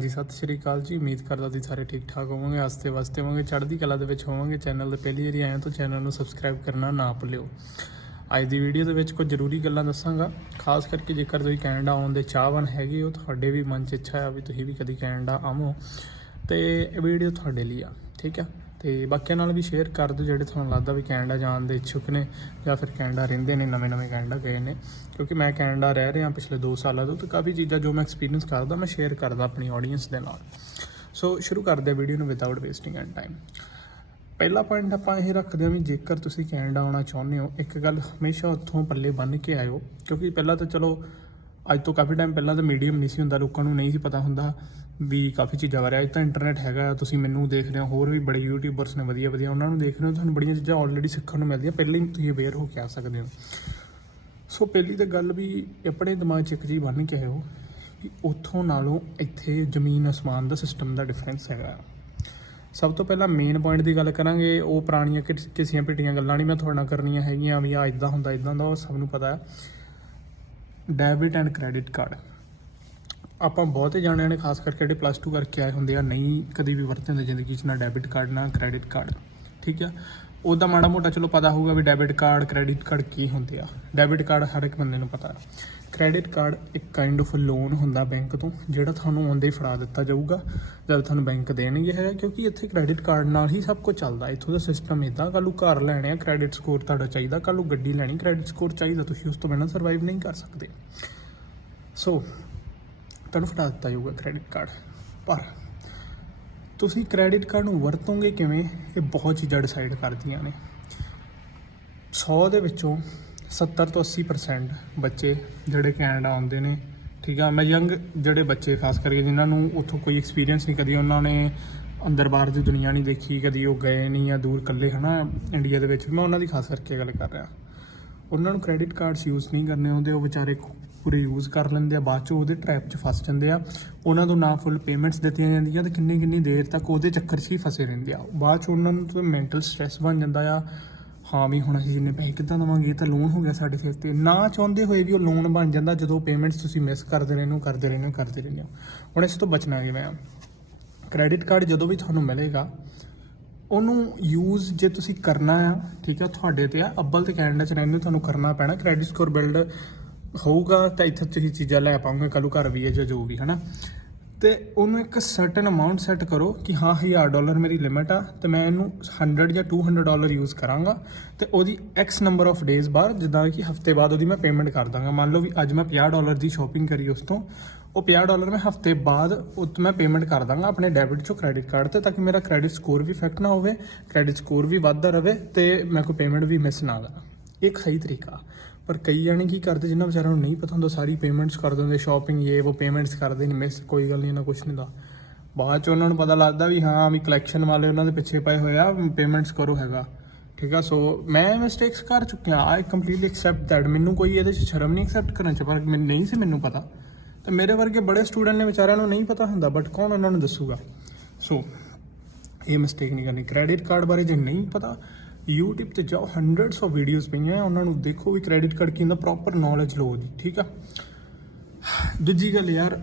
ਜੀ ਸਤਿ ਸ਼੍ਰੀ ਅਕਾਲ ਜੀ। ਉਮੀਦ ਕਰਦਾ ਤੁਸੀਂ ਸਾਰੇ ਠੀਕ ਠਾਕ ਹੋਵੋਗੇ, ਆਸਤੇ ਵਾਸਤੇ ਹੋਵੋਗੇ, ਚੜ੍ਹਦੀ ਕਲਾ ਦੇ ਵਿੱਚ ਹੋਵੋਗੇ। ਚੈਨਲ ਤੇ ਪਹਿਲੀ ਵਾਰੀ ਆਏ ਤਾਂ ਚੈਨਲ ਨੂੰ ਸਬਸਕ੍ਰਾਈਬ ਕਰਨਾ ਨਾ ਭੁੱਲਿਓ। ਅੱਜ ਦੀ ਵੀਡੀਓ ਦੇ ਵਿੱਚ ਕੁਝ ਜ਼ਰੂਰੀ ਗੱਲਾਂ ਦੱਸਾਂਗਾ। ਖਾਸ ਕਰਕੇ ਜੇਕਰ ਤੁਸੀਂ ਕੈਨੇਡਾ ਆਉਣ ਦੇ ਚਾਹਵਾਨ ਹੈਗੇ ਹੋ, ਤੁਹਾਡੇ ਵੀ ਮਨ 'ਚ ਇੱਛਾ ਆ ਵੀ ਤੁਸੀਂ ਵੀ ਕਦੀ ਕੈਨੇਡਾ ਆਵੋ। ਤੇ ਇਹ ਵੀਡੀਓ ਤੁਹਾਡੇ ਲਈ ਆ, ਠੀਕ ਆ? ਤੇ ਬਾਕੀਆਂ ਨਾਲ ਵੀ ਸ਼ੇਅਰ ਕਰ ਦਿਓ ਜਿਹੜੇ ਤੁਹਾਨੂੰ ਲੱਗਦਾ ਵੀ ਕੈਨੇਡਾ ਜਾਣ ਦੇ ਇੱਛੁਕ ਨੇ ਜਾਂ ਫਿਰ ਕੈਨੇਡਾ ਰਹਿੰਦੇ ਨੇ, ਨਵੇਂ ਨਵੇਂ ਕੈਨੇਡਾ ਗਏ ਨੇ। ਕਿਉਂਕਿ ਮੈਂ ਕੈਨੇਡਾ ਰਹਿ ਰਿਹਾ ਪਿਛਲੇ 2 ਸਾਲਾਂ ਤੋਂ ਤੇ ਕਾਫੀ ਚੀਜ਼ਾਂ ਜੋ ਮੈਂ ਐਕਸਪੀਰੀਅੰਸ ਕਰਦਾ, ਮੈਂ ਸ਼ੇਅਰ ਕਰਦਾ ਆਪਣੀ ਆਡੀਅנס ਦੇ ਨਾਲ। ਸੋ ਸ਼ੁਰੂ ਕਰਦੇ ਹਾਂ ਵੀਡੀਓ ਨੂੰ ਵਿਦਆਊਟ ਵੇਸਟਿੰਗ ਐਂਡ ਟਾਈਮ ਪਹਿਲਾ ਪੁਆਇੰਟ ਆਪਾਂ ਇਹ ਰੱਖਦੇ ਹਾਂ ਵੀ ਜੇਕਰ ਤੁਸੀਂ ਕੈਨੇਡਾ ਆਉਣਾ ਚਾਹੁੰਦੇ ਹੋ, ਇੱਕ ਗੱਲ ਹਮੇਸ਼ਾ ਉੱਥੋਂ ਪੱਲੇ ਬੰਨ ਕੇ ਆਇਓ। ਕਿਉਂਕਿ ਪਹਿਲਾਂ ਤਾਂ ਚਲੋ, ਅੱਜ ਤੋਂ ਕਾਫੀ ਟਾਈਮ ਪਹਿਲਾਂ ਤਾਂ ਮੀਡੀਅਮ ਨਹੀਂ ਸੀ ਹੁੰਦਾ, ਲੋਕਾਂ ਨੂੰ ਨਹੀਂ ਸੀ ਪਤਾ ਹੁੰਦਾ। ਵੀ ਕਾਫੀ ਚੀਜ਼ਾਂ ਬਾਰੇ। ਅੱਜ ਤਾਂ ਇੰਟਰਨੈਟ ਹੈਗਾ, ਤੁਸੀਂ ਮੈਨੂੰ ਦੇਖ ਰਹੇ ਹੋ, ਹੋਰ ਵੀ ਬੜੇ ਯੂਟਿਊਬਰਸ ਨੇ ਵਧੀਆ ਵਧੀਆ, ਉਹਨਾਂ ਨੂੰ ਦੇਖ ਰਹੇ ਹੋ, ਤੁਹਾਨੂੰ ਬੜੀਆਂ ਚੀਜ਼ਾਂ ਆਲਰੇਡੀ ਸਿੱਖਣ ਨੂੰ ਮਿਲਦੀਆਂ, ਪਹਿਲਾਂ ਹੀ ਤੁਸੀਂ ਅਵੇਅਰ ਹੋ ਕੇ ਆ ਸਕਦੇ ਹੋ। ਸੋ ਪਹਿਲੀ ਤਾਂ ਗੱਲ ਵੀ ਆਪਣੇ ਦਿਮਾਗ 'ਚ ਇੱਕ ਚੀਜ਼ ਬੰਨ ਕੇ ਆਇਓ ਕਿ ਉੱਥੋਂ ਨਾਲੋਂ ਇੱਥੇ ਜ਼ਮੀਨ ਅਸਮਾਨ ਦਾ ਸਿਸਟਮ ਦਾ ਡਿਫਰੈਂਸ ਹੈਗਾ। ਸਭ ਤੋਂ ਪਹਿਲਾਂ ਮੇਨ ਪੁਆਇੰਟ ਦੀ ਗੱਲ ਕਰਾਂਗੇ, ਉਹ ਪੁਰਾਣੀਆਂ ਕਿਸ- ਕਿਸੀਆਂ ਪਿੱਟੀਆਂ ਗੱਲਾਂ ਨਹੀਂ ਮੈਂ ਤੁਹਾਡੇ ਨਾਲ ਕਰਨੀਆਂ ਹੈਗੀਆਂ, ਵੀ ਆ ਇਦਾਂ ਹੁੰਦਾ ਇਦਾਂ ਦਾ ਉਹ ਸਭ ਨੂੰ ਪਤਾ ਹੈ। ਡੈਬਿਟ ਐਂਡ ਕ੍ਰੈਡਿਟ ਕਾਰਡ ਆਪਾਂ ਬਹੁਤੇ ਜਾਣਿਆਂ ਨੇ ਖਾਸ ਕਰਕੇ ਜਿਹੜੇ ਪਲੱਸ 2 ਕਰਕੇ ਆਏ ਹੁੰਦੇ ਆ, ਨਹੀਂ ਕਦੀ ਵੀ ਵਰਤੇ ਹੁੰਦੇ ਜ਼ਿੰਦਗੀ 'ਚ ਨਾ ਡੈਬਿਟ ਕਾਰਡ ਨਾ ਕ੍ਰੈਡਿਟ ਕਾਰਡ ਠੀਕ ਆ? ਉਹਦਾ ਮਾੜਾ ਮੋਟਾ ਚਲੋ ਪਤਾ ਹੋਊਗਾ ਵੀ ਡੈਬਿਟ ਕਾਰਡ ਕ੍ਰੈਡਿਟ ਕਾਰਡ ਕੀ ਹੁੰਦੇ ਆ। ਡੈਬਿਟ ਕਾਰਡ ਹਰ ਇੱਕ ਬੰਦੇ ਨੂੰ ਪਤਾ। ਹੈ ਕ੍ਰੈਡਿਟ ਕਾਰਡ ਇੱਕ ਕਾਈਂਡ ਆਫ ਲੋਨ ਹੁੰਦਾ ਬੈਂਕ ਤੋਂ, ਜਿਹੜਾ ਤੁਹਾਨੂੰ ਆਉਂਦੇ ਹੀ ਫੜਾ ਦਿੱਤਾ ਜਾਊਗਾ, ਜਦ ਤੁਹਾਨੂੰ ਬੈਂਕ ਦੇਣਗੇ ਹੈਗਾ ਕਿਉਂਕਿ ਇੱਥੇ ਕ੍ਰੈਡਿਟ ਕਾਰਡ ਨਾਲ ਹੀ ਸਭ ਕੁਝ ਚੱਲਦਾ। ਇੱਥੋਂ ਦਾ ਸਿਸਟਮ ਇਦਾਂ ਕੱਲ੍ਹ ਨੂੰ ਘਰ ਲੈਣੇ ਆ ਕ੍ਰੈਡਿਟ ਸਕੋਰ ਤੁਹਾਡਾ ਚਾਹੀਦਾ, ਕੱਲ੍ਹ ਨੂੰ ਗੱਡੀ ਲੈਣੀ ਕ੍ਰੈਡਿਟ ਸਕੋਰ ਚਾਹੀਦਾ, ਤੁਸੀਂ ਉਸ ਤੋਂ ਬਿਨਾਂ ਸਰਵਾਈਵ ਨਹੀਂ ਕਰ ਸਕਦੇ। ਸੋ ਤੁਹਾਨੂੰ ਫੜਾ ਦਿੱਤਾ ਜਾਊਗਾ ਕ੍ਰੈਡਿਟ ਕਾਰਡ ਪਰ ਤੁਸੀਂ ਕ੍ਰੈਡਿਟ ਕਾਰਡ ਨੂੰ ਵਰਤੋਗੇ ਕਿਵੇਂ? ਇਹ ਬਹੁਤ ਚੀਜ਼ਾਂ ਡਿਸਾਈਡ ਕਰਦੀਆਂ ਨੇ। 100 ਦੇ ਵਿੱਚੋਂ 70 ਤੋਂ 80% ਬੱਚੇ ਜਿਹੜੇ ਕੈਨੇਡਾ ਆਉਂਦੇ ਨੇ, ਠੀਕ ਆ? ਮੈਂ ਯੰਗ ਜਿਹੜੇ ਬੱਚੇ, ਖਾਸ ਕਰਕੇ ਜਿਨ੍ਹਾਂ ਨੂੰ ਉੱਥੋਂ ਕੋਈ ਐਕਸਪੀਰੀਅੰਸ ਨਹੀਂ ਕਦੀ, ਉਹਨਾਂ ਨੇ ਅੰਦਰ ਬਾਹਰ ਦੀ ਦੁਨੀਆ ਨਹੀਂ ਦੇਖੀ, ਕਦੀ ਉਹ ਗਏ ਨਹੀਂ ਜਾਂ ਦੂਰ ਇਕੱਲੇ, ਹਨਾ? ਇੰਡੀਆ ਦੇ ਵਿੱਚ। ਮੈਂ ਉਹਨਾਂ ਦੀ ਖਾਸ ਕਰਕੇ ਗੱਲ ਕਰ ਰਿਹਾ। ਉਹਨਾਂ ਨੂੰ ਕ੍ਰੈਡਿਟ ਕਾਰਡਸ ਯੂਜ਼ ਨਹੀਂ ਕਰਨੇ ਹੁੰਦੇ ਉਹ ਵਿਚਾਰੇ ਪੂਰੇ ਯੂਜ਼ ਕਰ ਲੈਂਦੇ ਆ ਬਾਅਦ ਚ ਉਹਦੇ ਟ੍ਰੈਪ 'ਚ ਫਸ ਜਾਂਦੇ ਆ। ਉਹਨਾਂ ਤੋਂ ਨਾ ਫੁੱਲ ਪੇਮੈਂਟਸ ਦਿੱਤੀਆਂ ਜਾਂਦੀਆਂ ਤੇ ਕਿੰਨੀ ਕਿੰਨੀ ਦੇਰ ਤੱਕ ਉਹਦੇ ਚੱਕਰ 'ਚ ਹੀ ਫਸੇ ਰਹਿੰਦੇ ਆ। ਬਾਅਦ ਚ ਉਹਨਾਂ ਨੂੰ ਮੈਂਟਲ ਸਟ੍ਰੈਸ ਬਣ ਜਾਂਦਾ ਆ। ਹਾਂ ਵੀ ਹੁਣ ਅਸੀਂ ਜਿੰਨੇ ਪੈਸੇ ਕਿੱਦਾਂ ਦੇਵਾਂਗੇ ਇਹ ਤਾਂ ਲੋਨ ਹੋ ਗਿਆ ਸਾਡੇ ਸਿਰ ਤੇ। ਨਾ ਚਾਹੁੰਦੇ ਹੋਏ ਵੀ ਉਹ ਲੋਨ ਬਣ ਜਾਂਦਾ ਜਦੋਂ ਪੇਮੈਂਟਸ ਤੁਸੀਂ ਮਿਸ ਕਰਦੇ ਰਹਿੰਦੇ ਹੋ ਕਰਦੇ ਰਹਿੰਦੇ ਹੋ ਕਰਦੇ ਰਹਿੰਦੇ ਹੋ। ਹੁਣ ਇਸ ਤੋਂ ਬਚਣਾ ਕਿਵੇਂ ਆ? ਕ੍ਰੈਡਿਟ ਕਾਰਡ ਜਦੋਂ ਵੀ ਤੁਹਾਨੂੰ ਮਿਲੇਗਾ ਉਹਨੂੰ ਯੂਜ਼ ਜੇ ਤੁਸੀਂ ਕਰਨਾ ਆ ਠੀਕ ਆ ਤੁਹਾਡੇ ਤੇ ਆ ਅੱਬਲ ਤੇ ਕੈਨੇਡਾ ਚ ਰਹਿੰਦੇ ਹੋ, ਤੁਹਾਨੂੰ ਕਰਨਾ ਪੈਣਾ। ਕ੍ਰੈਡਿਟ ਸਕੋਰ ਬਿਲਡ ਹੋਊਗਾ ਤਾਂ ਇੱਥੇ ਤੁਸੀਂ ਚੀਜ਼ਾਂ ਲੈ ਪਾਉਂਗੇ ਕੱਲੂ ਘਰ ਵੀ ਹੈ ਜਾਂ ਜੋ ਵੀ, ਹਨਾ? ਤੇ ਉਹਨੂੰ ਇੱਕ ਸਰਟਨ ਅਮਾਉਂਟ ਸੈੱਟ ਕਰੋ ਕਿ ਹਾਂ 1000 ਡਾਲਰ ਮੇਰੀ ਲਿਮਿਟ ਆ, ਤੇ ਮੈਂ ਇਹਨੂੰ 100 ਜਾਂ 200 ਡਾਲਰ ਯੂਜ਼ ਕਰਾਂਗਾ, ਤੇ ਉਹਦੀ ਐਕਸ ਨੰਬਰ ਆਫ ਡੇਜ਼ ਬਾਅਦ, ਜਿੱਦਾਂ ਕਿ ਹਫ਼ਤੇ ਬਾਅਦ ਉਹਦੀ ਮੈਂ ਪੇਮੈਂਟ ਕਰ ਦਾਂਗਾ। ਮੰਨ ਲਓ ਵੀ ਅੱਜ ਮੈਂ 50 ਡਾਲਰ ਦੀ ਸ਼ਾਪਿੰਗ ਕਰੀ ਉਸ ਤੋਂ, ਉਹ 50 ਡਾਲਰ ਮੈਂ ਹਫ਼ਤੇ ਬਾਅਦ ਉਹ ਤੋਂ ਮੈਂ ਪੇਮੈਂਟ ਕਰ ਦਾਂਗਾ ਆਪਣੇ ਡੈਬਿਟ ਚੋਂ ਕ੍ਰੈਡਿਟ ਕਾਰਡ ਤੇ, ਤਾਂ ਕਿ ਮੇਰਾ ਕ੍ਰੈਡਿਟ ਸਕੋਰ ਵੀ ਇਫੈਕਟ ਨਾ ਹੋਵੇ ਕ੍ਰੈਡਿਟ ਸਕੋਰ ਵੀ ਵੱਧਦਾ ਰਹੇ ਤੇ ਮੈਂ ਕੋਈ ਪੇਮੈਂਟ ਵੀ ਮਿਸ ਨਾ ਕਰਾਂ ਇਹ ਇੱਕ ਸਹੀ ਤਰੀਕਾ। ਪਰ ਕਈ ਜਾਣੇ ਕੀ ਕਰਦੇ, ਜਿਨ੍ਹਾਂ ਵਿਚਾਰਿਆਂ ਨੂੰ ਨਹੀਂ ਪਤਾ ਹੁੰਦਾ, ਸਾਰੀ ਪੇਮੈਂਟਸ ਕਰ ਦਿੰਦੇ ਸ਼ਾਪਿੰਗ ਇਹ ਉਹ ਪੇਮੈਂਟਸ ਕਰਦੇ ਨੇ ਮਿਸ ਕੋਈ ਗੱਲ ਨਹੀਂ ਨਾ ਕੁਛ ਨਹੀਂ ਦਾ ਬਾਅਦ ਚ ਉਹਨਾਂ ਨੂੰ ਪਤਾ ਲੱਗਦਾ ਵੀ ਹਾਂ, ਵੀ ਕਲੈਕਸ਼ਨ ਵਾਲੇ ਉਹਨਾਂ ਦੇ ਪਿੱਛੇ ਪਏ ਹੋਏ ਆ ਪੇਮੈਂਟਸ ਕਰੋ ਹੈਗਾ। ਠੀਕ ਆ ਸੋ ਮੈਂ ਮਿਸਟੇਕਸ ਕਰ ਚੁੱਕਿਆ ਆਈ ਕੰਪਲੀਟਲੀ ਐਕਸੈਪਟ ਦੈਟ ਮੈਨੂੰ ਕੋਈ ਇਹਦੇ ਚ ਸ਼ਰਮ ਨਹੀਂ ਐਕਸੈਪਟ ਕਰਨ ਚ, ਪਰ ਮੈਨੂੰ ਨਹੀਂ ਸੀ ਮੈਨੂੰ ਪਤਾ। ਤੇ ਮੇਰੇ ਵਰਗੇ ਬੜੇ ਸਟੂਡੈਂਟ ਨੇ ਵਿਚਾਰਿਆਂ ਨੂੰ ਨਹੀਂ ਪਤਾ ਹੁੰਦਾ ਬਟ ਕੌਣ ਉਹਨਾਂ ਨੂੰ ਦੱਸੂਗਾ? ਸੋ ਇਹ ਮਿਸਟੇਕ ਨਹੀਂ ਕਰਨੀ। ਕ੍ਰੈਡਿਟ ਕਾਰਡ ਬਾਰੇ ਜੇ ਨਹੀਂ ਪਤਾ YouTube ਤੇ ਜਾਓ ਹੰਡਰਡਸ ਆਫ ਵੀਡੀਓਜ਼ ਪਈਆਂ, ਉਹਨਾਂ ਨੂੰ ਦੇਖੋ ਵੀ ਕ੍ਰੈਡਿਟ ਕਾਰਡ ਕੀ ਹੁੰਦਾ ਪ੍ਰੋਪਰ ਨੌਲੇਜ ਲਓ ਜੀ ਠੀਕ ਆ? ਦੂਜੀ ਗੱਲ ਯਾਰ,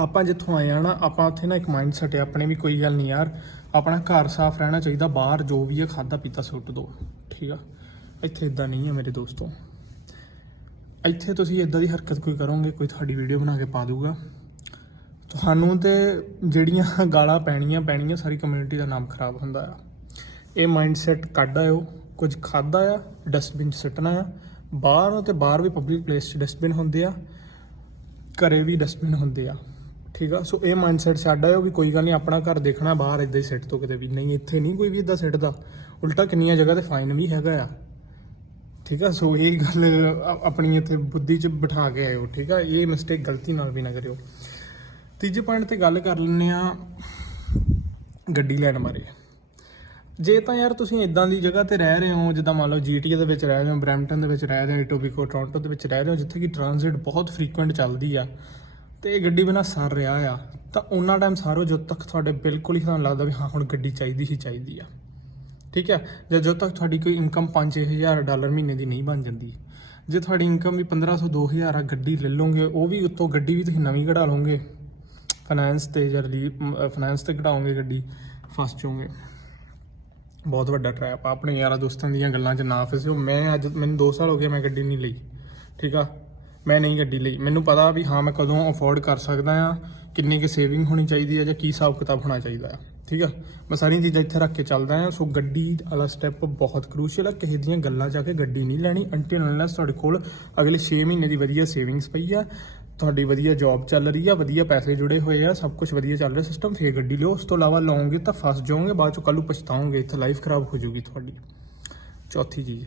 ਆਪਾਂ ਜਿੱਥੋਂ ਆਏ ਆ ਨਾ, ਆਪਾਂ ਉੱਥੇ ਨਾ ਇੱਕ ਮਾਈਂਡ ਸੈਟ ਹੈ, ਆਪਣੇ ਵੀ ਕੋਈ ਗੱਲ ਨਹੀਂ ਯਾਰ, ਆਪਣਾ ਘਰ ਸਾਫ਼ ਰਹਿਣਾ ਚਾਹੀਦਾ, ਬਾਹਰ ਜੋ ਵੀ ਹੈ ਖਾਦਾ ਪੀਤਾ ਸੁੱਟ ਦੋ, ਠੀਕ ਆ? ਇੱਥੇ ਇਦਾਂ ਨਹੀਂ ਹੈ ਮੇਰੇ ਦੋਸਤੋ। ਇੱਥੇ ਤੁਸੀਂ ਇਦਾਂ ਦੀ ਹਰਕਤ ਕੋਈ ਕਰੋਗੇ, ਕੋਈ ਤੁਹਾਡੀ ਵੀਡੀਓ ਬਣਾ ਕੇ ਪਾ ਦੂਗਾ ਤੁਹਾਨੂੰ ਤੇ ਜਿਹੜੀਆਂ ਗਾਲਾਂ ਪੈਣੀਆਂ ਪੈਣੀਆਂ, ਸਾਰੀ ਕਮਿਊਨਿਟੀ ਦਾ ਨਾਮ ਖਰਾਬ ਹੁੰਦਾ ਆ। ਇਹ ਮਾਈਂਡ ਸੈਟ ਕੱਢ ਆਇਓ। ਕੁਝ ਖਾਦਾ ਆ ਡਸਟਬਿਨ 'ਚ ਸੁੱਟਣਾ ਆ। ਬਾਹਰ ਤੇ ਬਾਹਰ ਵੀ ਪਬਲਿਕ ਪਲੇਸ 'ਚ ਡਸਟਬਿਨ ਹੁੰਦੇ ਆ। ਘਰੇ ਵੀ ਡਸਟਬਿਨ ਹੁੰਦੇ ਆ। ਠੀਕ ਆ? ਸੋ ਇਹ ਮਾਈਂਡਸੈਟ ਛੱਡ ਆਇਓ ਵੀ ਕੋਈ ਗੱਲ ਨਹੀਂ, ਆਪਣਾ ਘਰ ਦੇਖਣਾ, ਬਾਹਰ ਇਦਾਂ ਹੀ ਸਿੱਟ ਤੋਂ ਕਿਤੇ ਵੀ। ਨਹੀਂ, ਇੱਥੇ ਨਹੀਂ ਕੋਈ ਵੀ ਇਦਾਂ ਸਿੱਟਦਾ। ਉਲਟਾ ਕਿੰਨੀਆਂ ਜਗ੍ਹਾ ਤੇ ਫਾਈਨ ਵੀ ਹੈਗਾ ਆ। ਠੀਕ ਆ? ਸੋ ਇਹ ਗੱਲ ਆਪਣੀ ਇੱਥੇ ਬੁੱਧੀ 'ਚ ਬਿਠਾ ਕੇ ਆਇਓ। ਠੀਕ ਆ? ਇਹ ਮਿਸਟੇਕ ਗਲਤੀ ਨਾਲ ਵੀ ਨਾ ਕਰਿਓ। ਤੀਜੇ ਪੁਆਇੰਟ ਤੇ ਗੱਲ ਕਰ ਲੈਂਦੇ ਆ ਗੱਡੀ ਲੈਣ ਬਾਰੇ। ਜੇ ਤਾਂ ਯਾਰ ਤੁਸੀਂ ਇਦਾਂ ਦੀ ਜਗ੍ਹਾ ਤੇ ਰਹਿ ਰਹੇ ਹੋ, ਜਿੱਦਾਂ ਮੰਨ ਲਓ ਜੀਟੀਏ ਦੇ ਵਿੱਚ ਰਹਿ ਰਹੇ ਹੋ ਬਰੈਂਪਟਨ ਦੇ ਵਿੱਚ ਰਹਿ ਰਹੇ ਹੋ ਟੋਬੀਕੋ ਟੋਰਾਂਟੋ ਦੇ ਵਿੱਚ ਰਹਿ ਰਹੇ ਹੋ, ਜਿੱਥੇ ਕਿ ਟ੍ਰਾਂਜ਼ਿਟ ਬਹੁਤ ਫ੍ਰੀਕੁਐਂਟ ਚੱਲਦੀ ਆ, ਤੇ ਇਹ ਗੱਡੀ ਬਿਨਾ ਸਰ ਰਿਹਾ ਆ, ਤਾਂ ਉਹਨਾਂ ਟਾਈਮ ਸਾਰੋ ਜਦੋਂ ਤੱਕ ਤੁਹਾਡੇ ਬਿਲਕੁਲ ਹੀ ਤੁਹਾਨੂੰ ਲੱਗਦਾ ਵੀ ਹਾਂ, ਹੁਣ ਗੱਡੀ ਚਾਹੀਦੀ ਹੀ ਚਾਹੀਦੀ ਆ। ਠੀਕ ਹੈ ਜਾਂ ਜਦੋਂ ਤੱਕ ਤੁਹਾਡੀ ਕੋਈ ਇਨਕਮ 5-6000 ਡਾਲਰ ਮਹੀਨੇ ਦੀ ਨਹੀਂ ਬਣ ਜਾਂਦੀ, ਜੇ ਤੁਹਾਡੀ ਇਨਕਮ ਵੀ 1500 2000 ਆ, ਗੱਡੀ ਲੈ ਲਓਗੇ, ਉਹ ਵੀ ਉੱਤੋਂ ਗੱਡੀ ਵੀ ਤੁਸੀਂ ਨਵੀਂ ਕਢਾ ਲਓਗੇ ਫਾਈਨੈਂਸ ਤੇ ਜਾਂ ਫਾਈਨੈਂਸ ਤੇ ਕਢਾਓਗੇ ਗੱਡੀ, ਫਸ ਜਾਓਗੇ। ਬਹੁਤ ਵੱਡਾ ਟ੍ਰੈਪ ਆ, ਆਪਣੇ ਯਾਰਾਂ ਦੋਸਤਾਂ ਦੀਆਂ ਗੱਲਾਂ 'ਚ ਨਾ ਫਸਿਓ। ਮੈਂ ਅੱਜ, ਮੈਨੂੰ 2 ਸਾਲ ਹੋ ਗਏ ਮੈਂ ਗੱਡੀ ਨਹੀਂ ਲਈ, ਠੀਕ ਆ? ਮੈਂ ਨਹੀਂ ਗੱਡੀ ਲਈ। ਮੈਨੂੰ ਪਤਾ ਵੀ ਹਾਂ, ਮੈਂ ਕਦੋਂ ਅਫੋਰਡ ਕਰ ਸਕਦਾ ਆ ਕਿੰਨੀ ਕੁ ਸੇਵਿੰਗ ਹੋਣੀ ਚਾਹੀਦੀ ਹੈ ਜਾਂ ਕੀ ਹਿਸਾਬ ਕਿਤਾਬ ਹੋਣਾ ਚਾਹੀਦਾ ਆ, ਠੀਕ ਆ? ਮੈਂ ਸਾਰੀਆਂ ਚੀਜ਼ਾਂ ਇੱਥੇ ਰੱਖ ਕੇ ਚੱਲਦਾ ਆ। ਸੋ ਗੱਡੀ ਵਾਲਾ ਸਟੈਪ ਬਹੁਤ ਕਰੂਸ਼ੀਅਲ ਆ। ਕਿਸੇ ਦੀਆਂ ਗੱਲਾਂ 'ਚ ਆ ਕੇ ਗੱਡੀ ਨਹੀਂ ਲੈਣੀ। ਅੰਟਿਲ ਅਨਲੈਸ ਤੁਹਾਡੇ ਕੋਲ ਅਗਲੇ 6 ਮਹੀਨੇ ਦੀ ਵਧੀਆ ਸੇਵਿੰਗਸ ਪਈ ਆ। ਤੁਹਾਡੀ ਵਧੀਆ ਜੌਬ ਚੱਲ ਰਹੀ ਆ, ਵਧੀਆ ਪੈਸੇ ਜੁੜੇ ਹੋਏ ਆ, ਸਭ ਕੁਝ ਵਧੀਆ ਚੱਲ ਰਿਹਾ ਸਿਸਟਮ ਫੇਰ ਗੱਡੀ ਲਿਓ। ਉਸ ਤੋਂ ਇਲਾਵਾ ਲਓਗੇ ਤਾਂ ਫਸ ਜਾਓਗੇ, ਬਾਅਦ ਚੋਂ ਕੱਲ ਨੂੰ ਪਛਤਾਓਗੇ, ਇੱਥੇ ਲਾਈਫ ਖਰਾਬ ਹੋ ਜਾਊਗੀ ਤੁਹਾਡੀ। ਚੌਥੀ ਚੀਜ਼,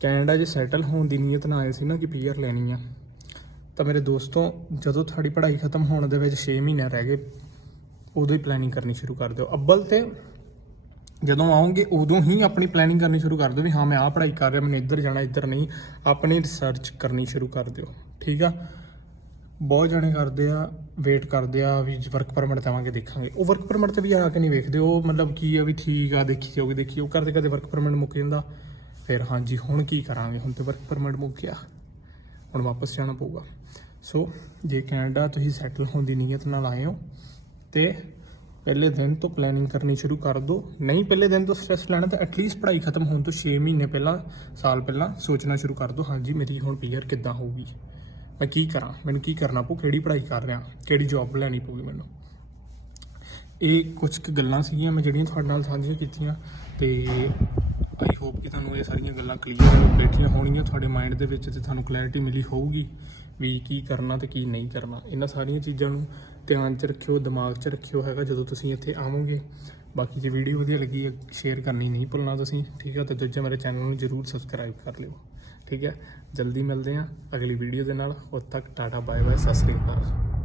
ਕੈਨੇਡਾ 'ਚ ਸੈਟਲ ਹੋਣ ਦੀ ਨੀਅਤ ਨਾ ਆਏ ਸੀ ਨਾ ਕਿ ਪੀਅਰ ਲੈਣੀ ਆ, ਤਾਂ ਮੇਰੇ ਦੋਸਤੋ, ਜਦੋਂ ਤੁਹਾਡੀ ਪੜ੍ਹਾਈ ਖਤਮ ਹੋਣ ਦੇ ਵਿੱਚ 6 ਮਹੀਨੇ ਰਹਿ ਗਏ, ਉਦੋਂ ਹੀ ਪਲੈਨਿੰਗ ਕਰਨੀ ਸ਼ੁਰੂ ਕਰ ਦਿਓ। ਅੱਬਲ ਤੇ ਜਦੋਂ ਆਉਂਗੇ ਉਦੋਂ ਹੀ ਆਪਣੀ ਪਲੈਨਿੰਗ ਕਰਨੀ ਸ਼ੁਰੂ ਕਰ ਦਿਓ ਵੀ ਹਾਂ, ਮੈਂ ਆਹ ਪੜ੍ਹਾਈ ਕਰ ਰਿਹਾ, ਮੈਨੂੰ ਇੱਧਰ ਜਾਣਾ, ਇੱਧਰ ਨਹੀਂ, ਆਪਣੀ ਰਿਸਰਚ ਕਰਨੀ ਸ਼ੁਰੂ ਕਰ ਦਿਓ। ਠੀਕ ਆ? ਬਹੁਤ ਜਣੇ ਕਰਦੇ ਆ ਵੇਟ ਕਰਦੇ ਆ ਵੀ ਵਰਕ ਪਰਮਿਟ ਦੇਵਾਂਗੇ, ਦੇਖਾਂਗੇ। ਉਹ ਵਰਕ ਪਰਮਿਟ ਤੇ ਵੀ ਆ ਕੇ ਨਹੀਂ ਵੇਖਦੇ। ਉਹ ਮਤਲਬ ਕੀ ਆ ਵੀ ਠੀਕ ਆ, ਦੇਖੀ ਜਾਓਗੇ ਦੇਖੀ ਉਹ ਕਰਦੇ ਕਰਦੇ ਵਰਕ ਪਰਮਿਟ ਮੁੱਕ ਜਾਂਦਾ। ਫਿਰ ਹਾਂਜੀ, ਹੁਣ ਕੀ ਕਰਾਂਗੇ? ਹੁਣ ਤੇ ਵਰਕ ਪਰਮਿਟ ਮੁੱਕ ਗਿਆ ਹੁਣ ਵਾਪਸ ਜਾਣਾ ਪਊਗਾ। ਸੋ ਜੇ ਕੈਨੇਡਾ ਤੁਸੀਂ ਸੈਟਲ ਹੋਣ ਦੀ ਨੀਅਤ ਨਾਲ ਆਏ ਹੋ, ਤੇ ਪਹਿਲੇ ਦਿਨ ਤੋਂ ਪਲੈਨਿੰਗ ਕਰਨੀ ਸ਼ੁਰੂ ਕਰ ਦਿਓ ਨਹੀਂ, ਪਹਿਲੇ ਦਿਨ ਤੋਂ ਸਟ੍ਰੈਸ ਲੈਣਾ ਤਾਂ ਐਟਲੀਸਟ ਪੜ੍ਹਾਈ ਖਤਮ ਹੋਣ ਤੋਂ 6 ਮਹੀਨੇ ਪਹਿਲਾਂ, ਸਾਲ ਪਹਿਲਾਂ ਸੋਚਣਾ ਸ਼ੁਰੂ ਕਰ ਦਿਓ ਹਾਂਜੀ, ਮੇਰੀ ਹੁਣ ਪੀਆਰ ਕਿੱਦਾਂ ਹੋਊਗੀ? ਮੈਂ ਕੀ ਕਰਾਂ? ਮੈਨੂੰ ਕੀ ਕਰਨਾ ਪਊ? ਕਿਹੜੀ ਪੜ੍ਹਾਈ ਕਰ ਰਿਹਾ? ਕਿਹੜੀ ਜੌਬ ਲੈਣੀ ਪਊਗੀ ਮੈਨੂੰ? ਇਹ ਕੁਝ ਕੁ ਗੱਲਾਂ ਸੀਗੀਆਂ ਮੈਂ ਜਿਹੜੀਆਂ ਤੁਹਾਡੇ ਨਾਲ ਸਾਂਝੀਆਂ ਕੀਤੀਆਂ ਤੇ ਆਈ ਹੋਪ ਕਿ ਤੁਹਾਨੂੰ ਇਹ ਸਾਰੀਆਂ ਗੱਲਾਂ ਕਲੀਅਰ ਬੈਠੀਆਂ ਹੋਣਗੀਆਂ ਤੁਹਾਡੇ ਮਾਈਂਡ ਦੇ ਵਿੱਚ ਤੇ ਤੁਹਾਨੂੰ ਕਲੈਰਿਟੀ ਮਿਲੀ ਹੋਊਗੀ ਵੀ ਕੀ ਕਰਨਾ ਤੇ ਕੀ ਨਹੀਂ ਕਰਨਾ। ਇਹਨਾਂ ਸਾਰੀਆਂ ਚੀਜ਼ਾਂ ਨੂੰ ਧਿਆਨ 'ਚ ਰੱਖਿਓ, ਦਿਮਾਗ 'ਚ ਰੱਖਿਓ ਹੈਗਾ ਜਦੋਂ ਤੁਸੀਂ ਇੱਥੇ ਆਵੋਗੇ। ਬਾਕੀ ਜੇ ਵੀਡੀਓ ਵਧੀਆ ਲੱਗੀ ਹੈ ਸ਼ੇਅਰ ਕਰਨੀ ਨਹੀਂ ਭੁੱਲਣਾ ਤੁਸੀਂ, ਠੀਕ ਹੈ ਤੇ ਦੂਜੇ ਮੇਰੇ ਚੈਨਲ ਨੂੰ ਜਰੂਰ ਸਬਸਕ੍ਰਾਈਬ ਕਰ ਲਿਓ। ਠੀਕ ਹੈ? ਜਲਦੀ ਮਿਲਦੇ ਹਾਂ ਅਗਲੀ ਵੀਡੀਓ ਦੇ ਨਾਲ। ਉਦ ਤੱਕ tata bye bye Sat Sri ਅਕਾਲ।